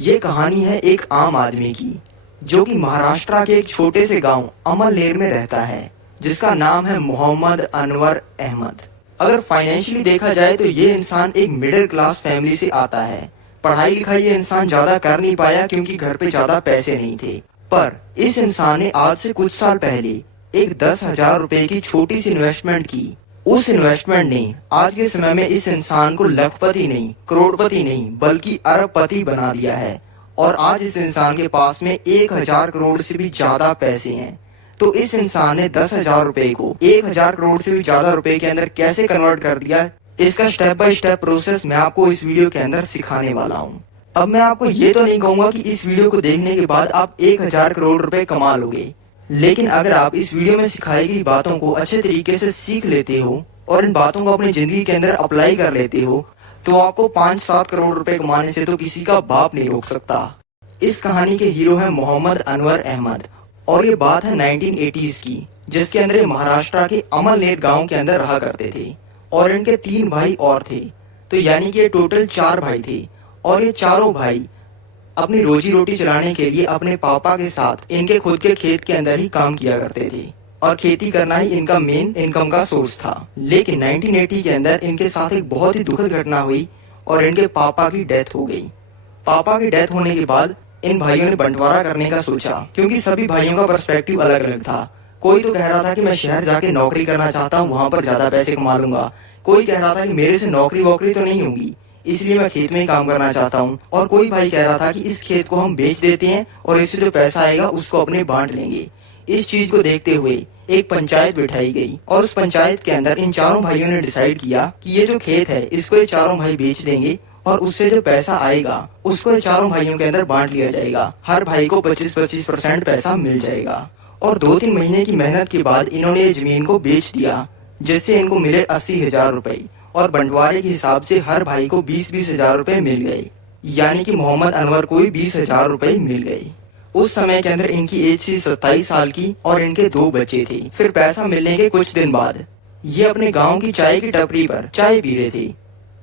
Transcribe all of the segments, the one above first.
ये कहानी है एक आम आदमी की जो कि महाराष्ट्र के एक छोटे से गांव अमलनेर में रहता है, जिसका नाम है मोहम्मद अनवर अहमद। अगर फाइनेंशियली देखा जाए तो ये इंसान एक मिडिल क्लास फैमिली से आता है। पढ़ाई लिखाई ये इंसान ज्यादा कर नहीं पाया क्योंकि घर पे ज्यादा पैसे नहीं थे। पर इस इंसान ने आज से कुछ साल पहले एक 10,000 रुपए की छोटी सी इन्वेस्टमेंट की। उस इन्वेस्टमेंट ने आज के समय में इस इंसान को लखपति नहीं, करोड़पति नहीं, बल्कि अरबपति बना दिया है। और आज इस इंसान के पास में 1,000 करोड़ से भी ज्यादा पैसे हैं। तो इस इंसान ने 10,000 रुपए को 1,000 करोड़ से भी ज्यादा रुपए के अंदर कैसे कन्वर्ट कर दिया, इसका स्टेप बाय स्टेप प्रोसेस मैं आपको इस वीडियो के अंदर सिखाने वाला हूँ। अब मैं आपको ये तो नहीं कहूंगा कि इस वीडियो को देखने के बाद आप 1,000 करोड़ रुपए कमा लोगे, लेकिन अगर आप इस वीडियो में सिखाई गई बातों को अच्छे तरीके से सीख लेते हो और इन बातों को अपनी जिंदगी के अंदर अप्लाई कर लेते हो तो आपको 5-7 करोड़ रुपए कमाने से तो किसी का बाप नहीं रोक सकता। इस कहानी के हीरो है मोहम्मद अनवर अहमद और ये बात है 1980s की, जिसके अंदर ये महाराष्ट्र के अमलनेर गांव के अंदर रहा करते थे। और इनके 3 भाई और थे, तो यानी कि ये टोटल 4 भाई थे। और ये चारों भाई अपनी रोजी रोटी चलाने के लिए अपने पापा के साथ इनके खुद के खेत के अंदर ही काम किया करते थे और खेती करना ही इनका मेन इनकम का सोर्स था। लेकिन 1980 के अंदर इनके साथ एक बहुत ही दुखद घटना हुई और इनके पापा की डेथ हो गई। पापा की डेथ होने के बाद इन भाइयों ने बंटवारा करने का सोचा, क्योंकि सभी भाइयों का पर्सपेक्टिव अलग अलग था। कोई तो कह रहा था कि मैं शहर जाके नौकरी करना चाहता हूँ, वहां पर ज्यादा पैसे कमा लूंगा। कोई कह रहा था कि मेरे से नौकरी वोकरी तो नहीं होगी, इसलिए मैं खेत में ही काम करना चाहता हूँ। और कोई भाई कह रहा था कि इस खेत को हम बेच देते हैं और इससे जो पैसा आएगा उसको अपने बांट लेंगे। इस चीज को देखते हुए एक पंचायत बिठाई गई और उस पंचायत के अंदर इन चारों भाइयों ने डिसाइड किया कि ये जो खेत है इसको ये चारों भाई बेच देंगे और उससे जो पैसा आएगा उसको ये चारों भाइयों के अंदर बांट लिया जाएगा। हर भाई को 25-25% पैसा मिल जाएगा। और 2-3 महीने की मेहनत के बाद इन्होंने ये जमीन को बेच दिया, जिससे इनको मिले 80,000 रुपए और बंटवारे के हिसाब से हर भाई को 20-20,000 रुपए मिल गए। यानी कि मोहम्मद अनवर को 20,000 रुपए मिल गए। उस समय के अंदर इनकी एज थी 27 साल की और इनके 2 बच्चे थे। फिर पैसा मिलने के कुछ दिन बाद ये अपने गांव की चाय की टपरी पर चाय पी रहे थे,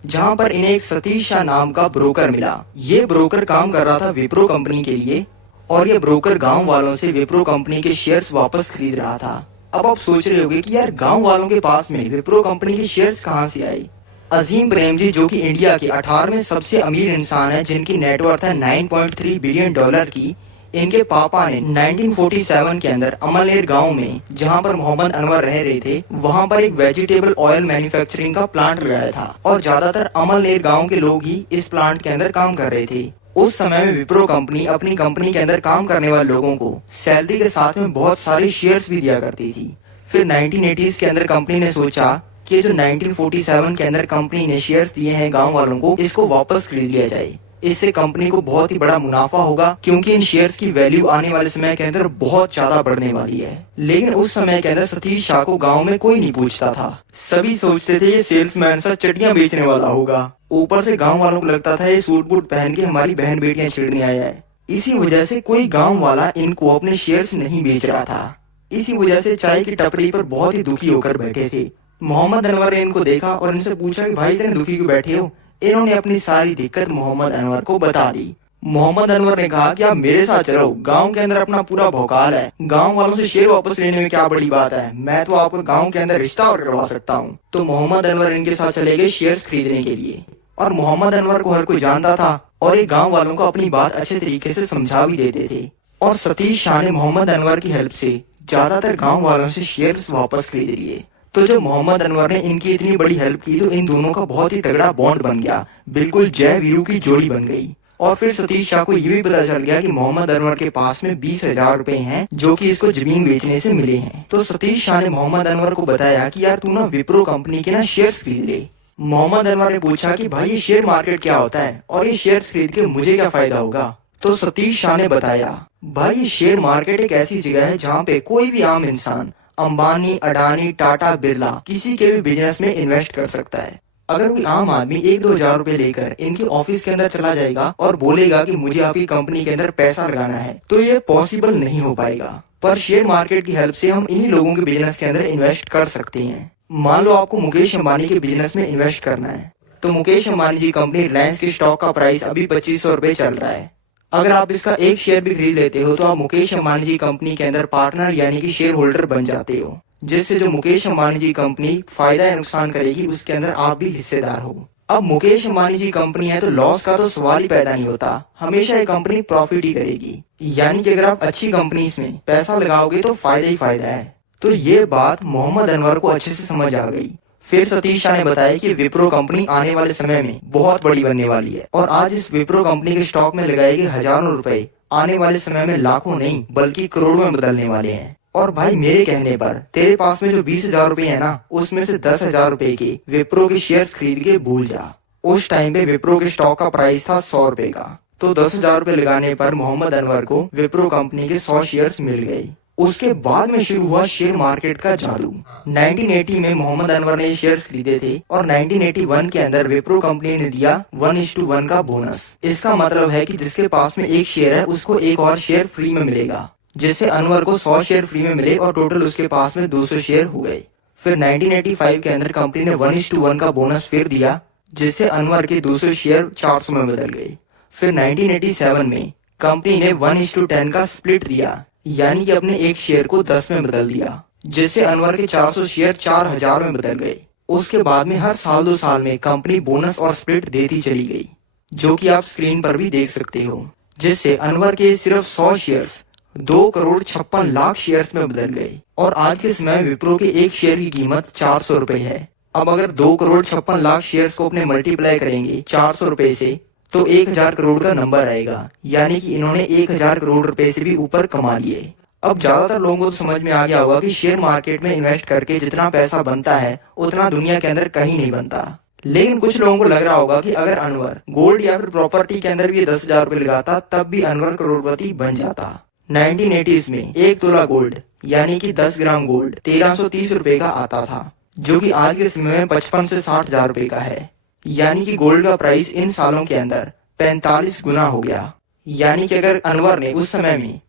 जहां पर इन्हें एक सतीश शाह नाम का ब्रोकर मिला। ये ब्रोकर काम कर रहा था विप्रो कंपनी के लिए और ये ब्रोकर गांव वालों से विप्रो कंपनी के शेयर्स वापस खरीद रहा था। अब आप सोच रहे होंगे कि यार गांव वालों के पास में विप्रो कंपनी के शेयर्स कहां से आए। अजीम प्रेमजी, जो कि इंडिया के 18वें सबसे अमीर इंसान है, जिनकी नेटवर्थ है 9.3 बिलियन डॉलर की, इनके पापा ने 1947 के अंदर अमलनेर गांव में, जहां पर मोहम्मद अनवर रह रहे थे, वहां पर एक वेजिटेबल ऑयल मैन्युफैक्चरिंग का प्लांट लगाया था और ज्यादातर अमलनेर गांव के लोग ही इस प्लांट के अंदर काम कर रहे थे। उस समय में विप्रो कंपनी अपनी कंपनी के अंदर काम करने वाले लोगों को सैलरी के साथ में बहुत सारे शेयर्स भी दिया करती थी। फिर 1980s के अंदर कंपनी ने सोचा कि जो 1947 के अंदर कंपनी ने शेयर्स दिए हैं गांव वालों को, इसको वापस खरीद लिया जाए। इससे कंपनी को बहुत ही बड़ा मुनाफा होगा, क्योंकि इन शेयर्स की वैल्यू आने वाले समय के अंदर बहुत ज्यादा बढ़ने वाली है। लेकिन उस समय के अंदर सतीश शाह को गांव में कोई नहीं पूछता था। सभी सोचते थे ये सेल्समैन सा चटियां बेचने वाला होगा। ऊपर से गांव वालों को लगता था ये सूट बूट पहन के हमारी बहन बेटियां छेड़ने आया है। इसी वजह से कोई गाँव वाला इनको अपने शेयर्स नहीं बेच रहा था। इसी वजह से चाय की टपरी पर बहुत ही दुखी होकर बैठे थे। मोहम्मद अनवर ने इनको देखा और इनसे पूछा कि भाई इतने दुखी क्यों बैठे हो। इन्होंने अपनी सारी दिक्कत मोहम्मद अनवर को बता दी। मोहम्मद अनवर ने कहा कि आप मेरे साथ चलो, गांव के अंदर अपना पूरा भौकाल है, गांव वालों से शेयर वापस लेने में क्या बड़ी बात है, मैं तो आपको गांव के अंदर रिश्ता और करवा सकता हूँ। तो मोहम्मद अनवर इनके साथ चले गए शेयर्स खरीदने के लिए। और मोहम्मद अनवर को हर कोई जानता था और ये गाँव वालों को अपनी बात अच्छे तरीके से समझा भी देते थे। और सतीश शाह ने मोहम्मद अनवर की हेल्प से ज्यादातर गाँव वालों से शेयर्स वापस खरीद लिए। तो जब मोहम्मद अनवर ने इनकी इतनी बड़ी हेल्प की तो इन दोनों का बहुत ही तगड़ा बॉन्ड बन गया, बिल्कुल जय वीरू की जोड़ी बन गई। और फिर सतीश शाह को ये भी पता चल गया कि मोहम्मद अनवर के पास में 20,000 रुपए हैं, जो कि इसको जमीन बेचने से मिले हैं। तो सतीश शाह ने मोहम्मद अनवर को बताया कि यार तू ना विप्रो कंपनी के ना शेयर्स खरीद ले। मोहम्मद अनवर ने पूछा कि भाई ये शेयर मार्केट क्या होता है और ये शेयर्स खरीद के मुझे क्या फायदा होगा। तो सतीश शाह ने बताया, भाई ये शेयर मार्केट एक ऐसी जगह है जहाँ पे कोई भी आम इंसान अंबानी, अडानी, टाटा, बिरला किसी के भी बिजनेस में इन्वेस्ट कर सकता है। अगर कोई आम आदमी 1-2 हजार रुपए लेकर इनके ऑफिस के अंदर चला जाएगा और बोलेगा कि मुझे आपकी कंपनी के अंदर पैसा लगाना है, तो ये पॉसिबल नहीं हो पाएगा। पर शेयर मार्केट की हेल्प से हम इन्हीं लोगों के बिजनेस के अंदर इन्वेस्ट कर सकते हैं। मान लो आपको मुकेश अंबानी के बिजनेस में इन्वेस्ट करना है, तो मुकेश अंबानी जी कंपनी रिलायंस के स्टॉक का प्राइस अभी 2500 रुपए चल रहा है। अगर आप इसका एक शेयर भी खरीद लेते हो तो आप मुकेश अंबानी जी कंपनी के अंदर पार्टनर यानी कि शेयर होल्डर बन जाते हो, जिससे जो मुकेश अंबानी जी कंपनी फायदा या नुकसान करेगी उसके अंदर आप भी हिस्सेदार हो। अब मुकेश अंबानी जी कंपनी है तो लॉस का तो सवाल ही पैदा नहीं होता, हमेशा ये कंपनी प्रॉफिट ही करेगी। यानी कि अगर आप अच्छी कंपनीज में पैसा लगाओगे तो फायदा ही फायदा है। तो ये बात मोहम्मद अनवर को अच्छे से समझ आ गई। फिर सतीश शाह ने बताया कि विप्रो कंपनी आने वाले समय में बहुत बड़ी बनने वाली है और आज इस विप्रो कंपनी के स्टॉक में लगाए गए हजारों रुपए आने वाले समय में लाखों नहीं बल्कि करोड़ों में बदलने वाले हैं। और भाई मेरे कहने पर तेरे पास में जो 20,000 रुपए है ना, उसमें से 10,000 रुपए के विप्रो के शेयर्स खरीद के भूल जा। उस टाइम पे विप्रो के स्टॉक का प्राइस था 100 रुपए का, तो 10,000 रुपए लगाने पर मोहम्मद अनवर को विप्रो कंपनी के 100 शेयर्स मिल गए। उसके बाद में शुरू हुआ शेयर मार्केट का जादू। 1980 में मोहम्मद अनवर ने शेयर्स खरीदे थे और 1981 के अंदर विप्रो कंपनी ने दिया 1:1 का बोनस। इसका मतलब है कि जिसके पास में एक शेयर है उसको एक और शेयर फ्री में मिलेगा, जिससे अनवर को 100 शेयर फ्री में मिले और टोटल उसके पास में 200 शेयर हो गए। फिर 1985 के अंदर कंपनी ने 1:1 का बोनस फिर दिया, जिससे अनवर के 200 शेयर 400 में बदल गए। फिर 1987 में कंपनी ने 1:10 का स्प्लिट दिया, यानी कि अपने एक शेयर को 10 में बदल दिया, जिससे अनवर के 400 शेयर 4,000 में बदल गए। उसके बाद में हर साल 2 साल में कंपनी बोनस और स्प्लिट देती चली गई, जो कि आप स्क्रीन पर भी देख सकते हो, जिससे अनवर के सिर्फ 100 शेयर्स 2,56,00,000 शेयर्स में बदल गए। और आज के समय विप्रो के एक शेयर की कीमत 400 रुपए है। अब अगर 2,56,00,000 शेयर्स को अपने मल्टीप्लाई करेंगे 400 रुपए से तो 1,000 करोड़ का नंबर आएगा, यानी कि इन्होंने 1,000 करोड़ रुपए से भी ऊपर कमा लिए। अब ज्यादातर लोगों को तो समझ में आ गया होगा कि शेयर मार्केट में इन्वेस्ट करके जितना पैसा बनता है उतना दुनिया के अंदर कहीं नहीं बनता। लेकिन कुछ लोगों को लग रहा होगा कि अगर अनवर गोल्ड या फिर प्रॉपर्टी के अंदर भी 10,000 रुपए लगाता तब भी अनवर करोड़पति बन जाता। 1980s में 1 तोला गोल्ड यानी कि 10 ग्राम गोल्ड 1,330 रुपए का आता था, जो कि आज के समय में 55 से 60,000 रुपए का है। यानी कि गोल्ड का प्राइस इन सालों के अंदर 45 गुना हो गया। यानी कि अगर अनवर ने उस समय में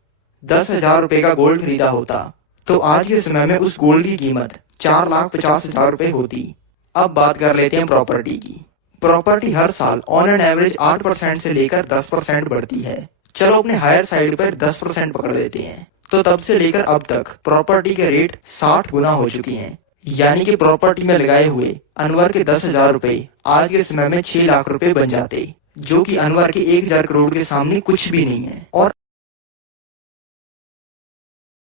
10,000 रुपए का गोल्ड खरीदा होता तो आज के समय में उस गोल्ड की कीमत 4,50,000 रुपए होती। अब बात कर लेते हैं प्रॉपर्टी की। प्रॉपर्टी हर साल ऑन एन एवरेज 8% से लेकर 10% बढ़ती है। चलो अपने हायर साइड पर 10% पकड़ लेते हैं, तो तब से लेकर अब तक प्रॉपर्टी के रेट 60 गुना हो चुकी हैं। यानी कि प्रॉपर्टी में लगाए हुए अनवर के 10,000 रुपए आज के समय में 6 लाख रुपए बन जाते, जो कि अनवर के 1,000 करोड़ के सामने कुछ भी नहीं है। और